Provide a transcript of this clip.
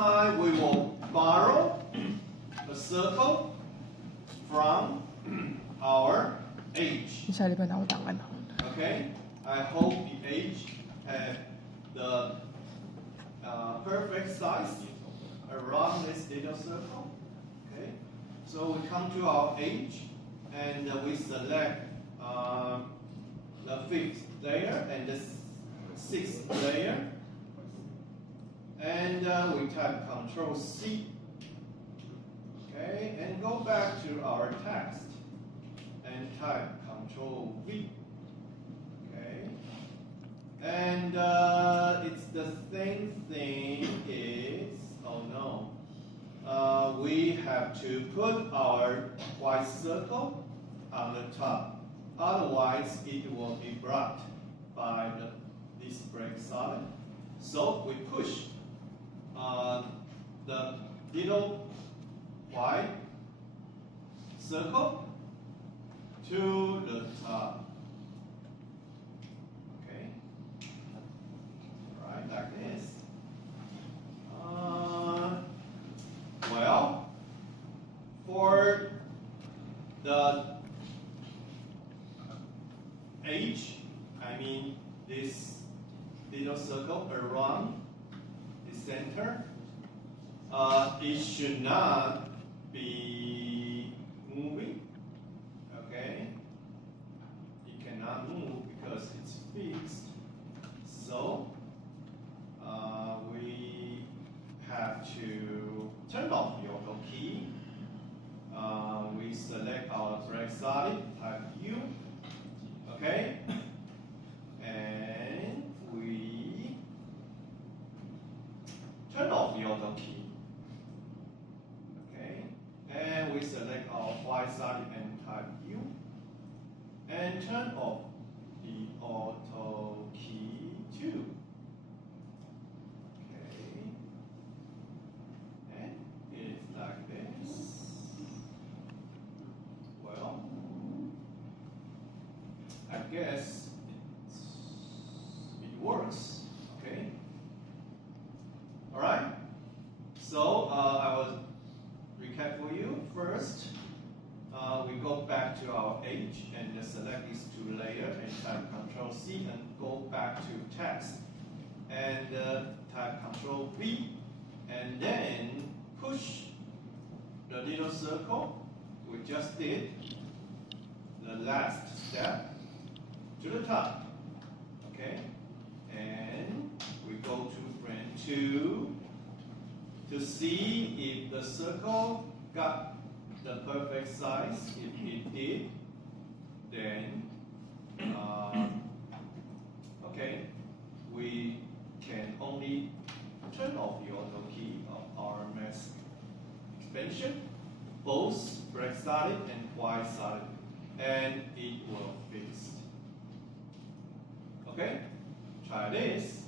time we will borrow a circle from our H. 你下礼拜拿我档案好。 Okay, I hope the H have the perfect size around this little circle. Okay, so we come to our H and we select the 5th layer and the 6th layer, and we type Control C. Okay, and go back to our text and type Control V. Okay, and it's the same thing. Is oh no, we have to put our white circle on the top. Otherwise, it will be blocked by this brake solid. So we push the little white circle to the top. Okay, right, like this. Well, for the H, I mean this little circle around the center, it should not be moving. Okay, it cannot move because it's fixed. So we have to turn off the auto key. We select our brake solid, type U. Okay, and we turn off the auto key. Okay, and we select our white solid and type U, and turn off the auto key too. Okay, and it's like this. Well, I guess it works. Okay. All right. So I will recap for you. First, we go back to our H and select these 2 layers and type Control C and go back to text and type Control V and then push the little circle we just did, the last step, to the top. Okay, and we go to frame 2 to see if the circle got the perfect size. If it did, then okay, we can only turn off the auto key of our mask expansion, both brake solid and white solid, and it will fix. Okay, try this.